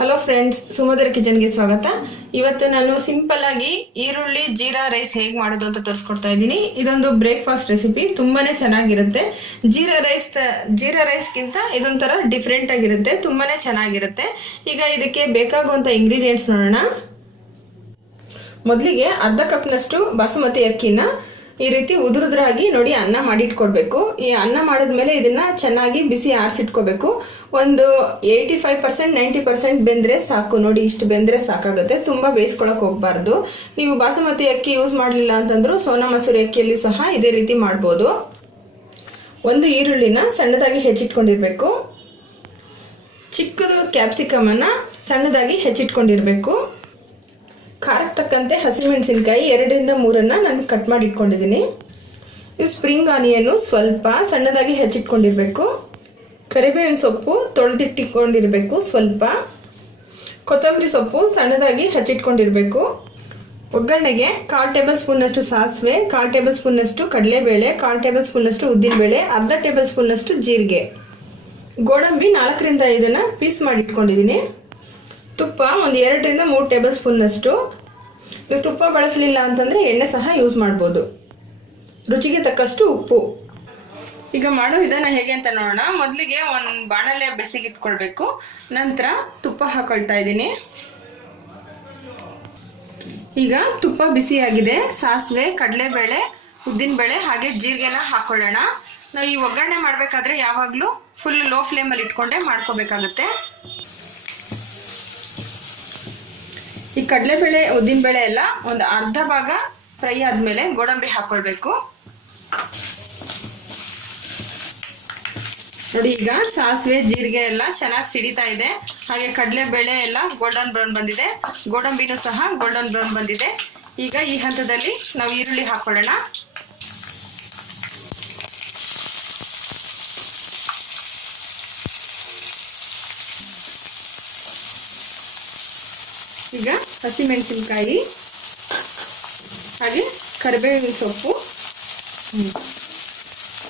Hello friends ಸುಮಧುರ ಕಿಚನ್ಗೆ ಸ್ವಾಗತ. ಇವತ್ತು ನಾನು ಸಿಂಪಲ್ ಆಗಿ ಈರುಳ್ಳಿ, ಜೀರಾ ರೈಸ್ ಹೇಗೆ ಮಾಡೋದು ಅಂತ ತೋರಿಸ್ಕೊಡ್ತಾ ಇದ್ದೀನಿ. ಇದೊಂದು ಬ್ರೇಕ್ಫಾಸ್ಟ್ ರೆಸಿಪಿ ತುಂಬಾನೇ ಚೆನ್ನಾಗಿರುತ್ತೆ. ಜೀರಾ ರೈಸ್ ಜೀರಾ ರೈಸ್ಗಿಂತ ಇದೊಂಥರ ಡಿಫ್ರೆಂಟ್ ಆಗಿರುತ್ತೆ, ತುಂಬಾನೇ ಚೆನ್ನಾಗಿರುತ್ತೆ. ಈಗ ಇದಕ್ಕೆ ಬೇಕಾಗುವಂಥ ಇಂಗ್ರೀಡಿಯೆಂಟ್ಸ್ ನೋಡೋಣ. ಮೊದಲಿಗೆ ಅರ್ಧ ಕಪ್ನಷ್ಟು ಬಾಸುಮತಿ ಅಕ್ಕಿನ ಈ ರೀತಿ ಉದುರುದ್ರಾಗಿ ನೋಡಿ ಅನ್ನ ಮಾಡಿಟ್ಕೊಡ್ಬೇಕು. ಈ ಅನ್ನ ಮಾಡಿದ್ಮೇಲೆ ಇದನ್ನ ಚೆನ್ನಾಗಿ ಬಿಸಿ ಆರಿಸಿಟ್ಕೋಬೇಕು. ಒಂದು eighty five percent ninety percent ಬೆಂದ್ರೆ ಸಾಕು. ನೋಡಿ ಇಷ್ಟು ಬೆಂದ್ರೆ ಸಾಕಾಗುತ್ತೆ. ತುಂಬಾ ಬೇಯಿಸ್ಕೊಳಕ್ ಹೋಗ್ಬಾರ್ದು. ನೀವು ಬಾಸುಮತಿ ಅಕ್ಕಿ ಯೂಸ್ ಮಾಡಲಿಲ್ಲ ಅಂತಂದ್ರೂ ಸೋನಾ ಮಸೂರಿ ಅಕ್ಕಿಯಲ್ಲಿ ಸಹ ಇದೇ ರೀತಿ ಮಾಡ್ಬೋದು. ಒಂದು ಈರುಳ್ಳಿನ ಸಣ್ಣದಾಗಿ ಹೆಚ್ಚಿಟ್ಕೊಂಡಿರ್ಬೇಕು. ಚಿಕ್ಕದು ಕ್ಯಾಪ್ಸಿಕಮನ್ನು ಸಣ್ಣದಾಗಿ ಹೆಚ್ಚಿಟ್ಕೊಂಡಿರ್ಬೇಕು. ಖಾರಕ್ಕೆ ತಕ್ಕಂತೆ ಹಸಿಮೆಣಸಿನ್ಕಾಯಿ ಎರಡರಿಂದ ಮೂರನ್ನು ನಾನು ಕಟ್ ಮಾಡಿ ಇಟ್ಕೊಂಡಿದ್ದೀನಿ ಇದು ಸ್ಪ್ರಿಂಗ್ ಆನಿಯನ್ನು ಸ್ವಲ್ಪ ಸಣ್ಣದಾಗಿ ಹೆಚ್ಚಿಟ್ಕೊಂಡಿರಬೇಕು. ಕರಿಬೇವಿನ ಸೊಪ್ಪು ತೊಳೆದಿಟ್ಟಿಕೊಂಡಿರಬೇಕು ಸ್ವಲ್ಪ. ಕೊತ್ತಂಬರಿ ಸೊಪ್ಪು ಸಣ್ಣದಾಗಿ ಹೆಚ್ಚಿಟ್ಕೊಂಡಿರಬೇಕು. ಒಗ್ಗರಣೆಗೆ ಕಾಲು ಟೇಬಲ್ ಸ್ಪೂನಷ್ಟು ಸಾಸಿವೆ, ಕಾಲು ಟೇಬಲ್ ಸ್ಪೂನಷ್ಟು ಕಡಲೆಬೇಳೆ, ಕಾಲು ಟೇಬಲ್ ಸ್ಪೂನಷ್ಟು ಉದ್ದಿನಬೇಳೆ, ಅರ್ಧ ಟೇಬಲ್ ಸ್ಪೂನಷ್ಟು ಜೀರಿಗೆ. ಗೋಡಂಬಿ ನಾಲ್ಕರಿಂದ ಐದನ್ನು ಪೀಸ್ ಮಾಡಿ ಇಟ್ಕೊಂಡಿದ್ದೀನಿ ತುಪ್ಪ ಒಂದು ಎರಡರಿಂದ ಮೂರು ಟೇಬಲ್ ಸ್ಪೂನ್ನಷ್ಟು ನೀವು ತುಪ್ಪ ಬಳಸಲಿಲ್ಲ ಅಂತಂದರೆ ಎಣ್ಣೆ ಸಹ ಯೂಸ್ ಮಾಡ್ಬೋದು. ರುಚಿಗೆ ತಕ್ಕಷ್ಟು ಉಪ್ಪು. ಈಗ ಮಾಡೋ ವಿಧಾನ ಹೇಗೆ ಅಂತ ನೋಡೋಣ. ಮೊದಲಿಗೆ ಒಂದು ಬಾಣಲೆ ಬೆಸಿಗೆ ಇಟ್ಕೊಳ್ಬೇಕು. ನಂತರ ತುಪ್ಪ ಹಾಕೊಳ್ತಾ ಇದ್ದೀನಿ. ಈಗ ತುಪ್ಪ ಬಿಸಿಯಾಗಿದೆ. ಸಾಸಿವೆ, ಕಡಲೆಬೇಳೆ, ಉದ್ದಿನಬೇಳೆ ಹಾಗೆ ಜೀರಿಗೆನ ಹಾಕೊಳ್ಳೋಣ. ನಾವು ಈ ಒಗ್ಗರಣೆ ಮಾಡಬೇಕಾದ್ರೆ ಯಾವಾಗಲೂ ಫುಲ್ ಲೋ ಫ್ಲೇಮಲ್ಲಿ ಇಟ್ಕೊಂಡೇ ಮಾಡ್ಕೋಬೇಕಾಗುತ್ತೆ. ಈ ಕಡಲೆಬೇಳೆ, ಉದ್ದಿನಬೇಳೆ ಎಲ್ಲ ಒಂದು ಅರ್ಧ ಭಾಗ ಫ್ರೈ ಆದ್ಮೇಲೆ ಗೋಡಂಬಿ ಹಾಕೊಳ್ಬೇಕು. ನೋಡಿ, ಈಗ ಸಾಸಿವೆ, ಜೀರಿಗೆ ಎಲ್ಲ ಚೆನ್ನಾಗಿ ಸಿಡಿತಾ ಇದೆ. ಹಾಗೆ ಕಡಲೆಬೇಳೆ ಎಲ್ಲ ಗೋಲ್ಡನ್ ಬ್ರೌನ್ ಬಂದಿದೆ. ಗೋಡಂಬಿನೂ ಸಹ ಗೋಲ್ಡನ್ ಬ್ರೌನ್ ಬಂದಿದೆ. ಈಗ ಈ ಹಂತದಲ್ಲಿ ನಾವು ಈರುಳ್ಳಿ ಹಾಕೊಳ್ಳೋಣ. ಈಗ ಹಸಿಮೆಣಸಿನ್ಕಾಯಿ, ಹಾಗೆ ಕರಿಬೇವಿನ ಸೊಪ್ಪು.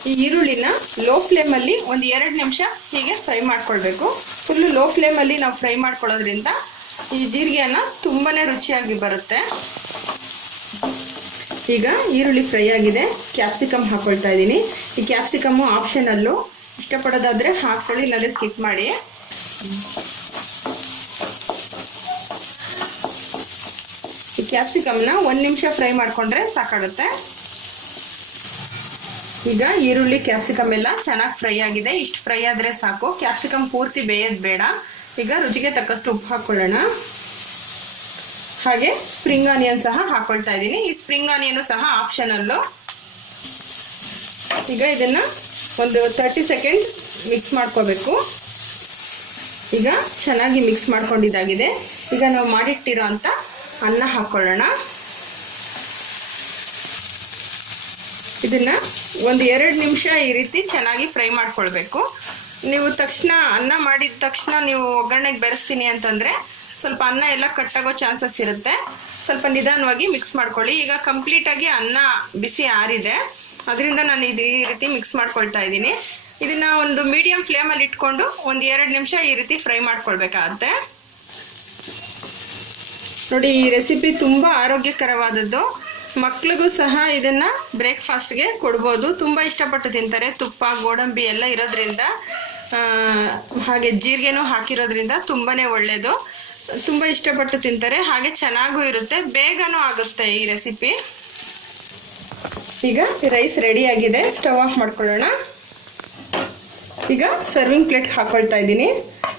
ಈ ಈರುಳ್ಳಿನ ಲೋ ಫ್ಲೇಮಲ್ಲಿ ಒಂದು ಎರಡು ನಿಮಿಷ ಹೀಗೆ ಫ್ರೈ ಮಾಡ್ಕೊಳ್ಬೇಕು. ಫುಲ್ಲು ಲೋ ಫ್ಲೇಮಲ್ಲಿ ನಾವು ಫ್ರೈ ಮಾಡ್ಕೊಳ್ಳೋದ್ರಿಂದ ಈ ಜೀರಿಗೆಯನ್ನು ತುಂಬಾ ರುಚಿಯಾಗಿ ಬರುತ್ತೆ. ಈಗ ಈರುಳ್ಳಿ ಫ್ರೈ ಆಗಿದೆ. ಕ್ಯಾಪ್ಸಿಕಮ್ ಹಾಕೊಳ್ತಾ ಇದ್ದೀನಿ. ಈ ಕ್ಯಾಪ್ಸಿಕಮ್ಮು ಆಪ್ಷನಲ್ಲು. ಇಷ್ಟಪಡೋದಾದರೆ ಹಾಕ್ಕೊಳ್ಳಿ, ಇಲ್ಲಾಂದರೆ ಸ್ಕಿಪ್ ಮಾಡಿ. ಕ್ಯಾಪ್ಸಿಕಮ್ನ ಒಂದು ನಿಮಿಷ ಫ್ರೈ ಮಾಡಿಕೊಂಡ್ರೆ ಸಾಕಾಗುತ್ತೆ. ಈಗ ಈರುಳ್ಳಿ ಕ್ಯಾಪ್ಸಿಕಮ್ ಎಲ್ಲ ಚೆನ್ನಾಗಿ ಫ್ರೈ ಆಗಿದೆ. ಇಷ್ಟು ಫ್ರೈ ಆದರೆ ಸಾಕು. ಕ್ಯಾಪ್ಸಿಕಮ್ ಪೂರ್ತಿ ಬೇಯೋದು ಬೇಡ. ಈಗ ರುಚಿಗೆ ತಕ್ಕಷ್ಟು ಉಪ್ಪು ಹಾಕ್ಕೊಳ್ಳೋಣ ಹಾಗೆ ಸ್ಪ್ರಿಂಗ್ ಆನಿಯನ್ ಸಹ ಹಾಕೊಳ್ತಾ ಇದ್ದೀನಿ. ಈ ಸ್ಪ್ರಿಂಗ್ ಆನಿಯನ್ ಸಹ ಆಪ್ಷನಲ್ಲು ಈಗ ಇದನ್ನ ಒಂದು ತರ್ಟಿ ಸೆಕೆಂಡ್ ಮಿಕ್ಸ್ ಮಾಡ್ಕೋಬೇಕು. ಈಗ ಚೆನ್ನಾಗಿ ಮಿಕ್ಸ್ ಮಾಡ್ಕೊಂಡಿದ್ದಾಗಿದೆ. ಈಗ ನಾವು ಮಾಡಿಟ್ಟಿರೋ ಅಂತ ಅನ್ನ ಹಾಕೊಳ್ಳೋಣ. ಇದನ್ನ ಒಂದು ಎರಡು ನಿಮಿಷ ಈ ರೀತಿ ಚೆನ್ನಾಗಿ ಫ್ರೈ ಮಾಡ್ಕೊಳ್ಬೇಕು. ನೀವು ತಕ್ಷಣ ಅನ್ನ ಮಾಡಿದ ತಕ್ಷಣ ನೀವು ಒಗ್ಗರಣೆಗೆ ಬೆರೆಸ್ತೀನಿ ಅಂತಂದರೆ ಸ್ವಲ್ಪ ಅನ್ನ ಎಲ್ಲ ಕಟ್ಟಾಗೋ ಚಾನ್ಸಸ್ ಇರುತ್ತೆ. ಸ್ವಲ್ಪ ನಿಧಾನವಾಗಿ ಮಿಕ್ಸ್ ಮಾಡ್ಕೊಳ್ಳಿ. ಈಗ ಕಂಪ್ಲೀಟಾಗಿ ಅನ್ನ ಬಿಸಿ ಆರಿದೆ. ಅದರಿಂದ ನಾನು ಇದು ಈ ರೀತಿ ಮಿಕ್ಸ್ ಮಾಡ್ಕೊಳ್ತಾ ಇದ್ದೀನಿ. ಇದನ್ನ ಒಂದು ಮೀಡಿಯಂ ಫ್ಲೇಮಲ್ಲಿ ಇಟ್ಕೊಂಡು ಒಂದು ಎರಡು ನಿಮಿಷ ಈ ರೀತಿ ಫ್ರೈ ಮಾಡ್ಕೊಳ್ಬೇಕಾಗತ್ತೆ. ನೋಡಿ, ಈ ರೆಸಿಪಿ ತುಂಬ ಆರೋಗ್ಯಕರವಾದದ್ದು. ಮಕ್ಳಿಗೂ ಸಹ ಇದನ್ನು ಬ್ರೇಕ್ಫಾಸ್ಟ್ಗೆ ಕೊಡ್ಬೋದು. ತುಂಬ ಇಷ್ಟಪಟ್ಟು ತಿಂತಾರೆ. ತುಪ್ಪ, ಗೋಡಂಬಿ ಎಲ್ಲ ಇರೋದ್ರಿಂದ ಹಾಗೆ ಜೀರಿಗೆನೂ ಹಾಕಿರೋದ್ರಿಂದ ತುಂಬಾ ಒಳ್ಳೆಯದು ತುಂಬ ಇಷ್ಟಪಟ್ಟು ತಿಂತಾರೆ. ಹಾಗೆ ಚೆನ್ನಾಗೂ ಇರುತ್ತೆ. ಬೇಗನೂ ಆಗುತ್ತೆ ಈ ರೆಸಿಪಿ ಈಗ ರೈಸ್ ರೆಡಿ ಆಗಿದೆ. ಸ್ಟವ್ ಆಫ್ ಮಾಡ್ಕೊಳ್ಳೋಣ. ಈಗ ಸರ್ವಿಂಗ್ ಪ್ಲೇಟ್ ಹಾಕೊಳ್ತಾ ಇದ್ದೀನಿ.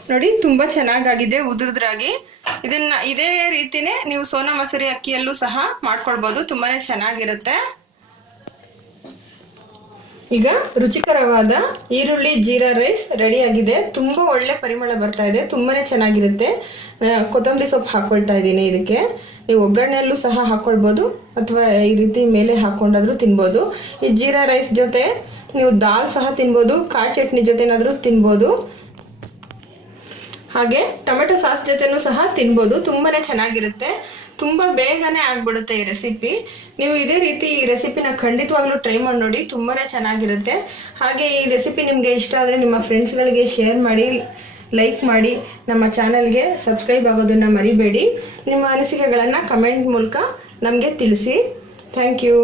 ನೋಡಿ, ತುಂಬ ಚೆನ್ನಾಗಾಗಿದೆ, ಉದುರುದ್ರಾಗಿ. ಇದನ್ನ ಇದೇ ರೀತಿನೇ ನೀವು ಸೋನಾ ಮಸೂರಿ ಅಕ್ಕಿಯಲ್ಲೂ ಸಹ ಮಾಡ್ಕೊಳ್ಬಹುದು ತುಂಬಾನೇ ಚೆನ್ನಾಗಿರುತ್ತೆ. ಈಗ ರುಚಿಕರವಾದ ಈರುಳ್ಳಿ ಜೀರಾ ರೈಸ್ ರೆಡಿ ಆಗಿದೆ. ತುಂಬ ಒಳ್ಳೆ ಪರಿಮಳ ಬರ್ತಾ ಇದೆ. ತುಂಬಾನೇ ಚೆನ್ನಾಗಿರುತ್ತೆ. ಕೊತ್ತಂಬರಿ ಸೊಪ್ಪು ಹಾಕೊಳ್ತಾ ಇದ್ದೀನಿ ಇದಕ್ಕೆ. ನೀವು ಒಗ್ಗರಣೆಯಲ್ಲೂ ಸಹ ಹಾಕ್ಕೊಳ್ಬೋದು ಅಥವಾ ಈ ರೀತಿ ಮೇಲೆ ಹಾಕೊಂಡಾದ್ರೂ ತಿನ್ಬೋದು. ಈ ಜೀರಾ ರೈಸ್ ಜೊತೆ ನೀವು ದಾಲ್ ಸಹ ತಿನ್ಬೋದು. ಕಾಯಿ ಚಟ್ನಿ ಜೊತೆನಾದರೂ ತಿನ್ಬೋದು. ಹಾಗೆ ಟೊಮೆಟೊ ಸಾಸ್ ಜೊತೆನೂ ಸಹ ತಿನ್ಬೋದು. ತುಂಬಾನೇ ಚೆನ್ನಾಗಿರುತ್ತೆ. ತುಂಬ ಬೇಗನೆ ಆಗ್ಬಿಡುತ್ತೆ ಈ ರೆಸಿಪಿ ನೀವು ಇದೇ ರೀತಿ ಈ ರೆಸಿಪಿನ ಖಂಡಿತವಾಗ್ಲೂ ಟ್ರೈ ಮಾಡಿ ನೋಡಿ, ತುಂಬಾನೇ ಚೆನ್ನಾಗಿರುತ್ತೆ. ಹಾಗೆ ಈ ರೆಸಿಪಿ ನಿಮಗೆ ಇಷ್ಟ ಆದರೆ ನಿಮ್ಮ ಫ್ರೆಂಡ್ಸ್ಗಳಿಗೆ ಶೇರ್ ಮಾಡಿ ಲೈಕ್ ಮಾಡಿ, ನಮ್ಮ ಚಾನಲ್ಗೆ ಸಬ್ಸ್ಕ್ರೈಬ್ ಆಗೋದನ್ನು ಮರಿಬೇಡಿ. ನಿಮ್ಮ ಅನಿಸಿಕೆಗಳನ್ನು ಕಮೆಂಟ್ ಮೂಲಕ ನಮಗೆ ತಿಳಿಸಿ. Thank you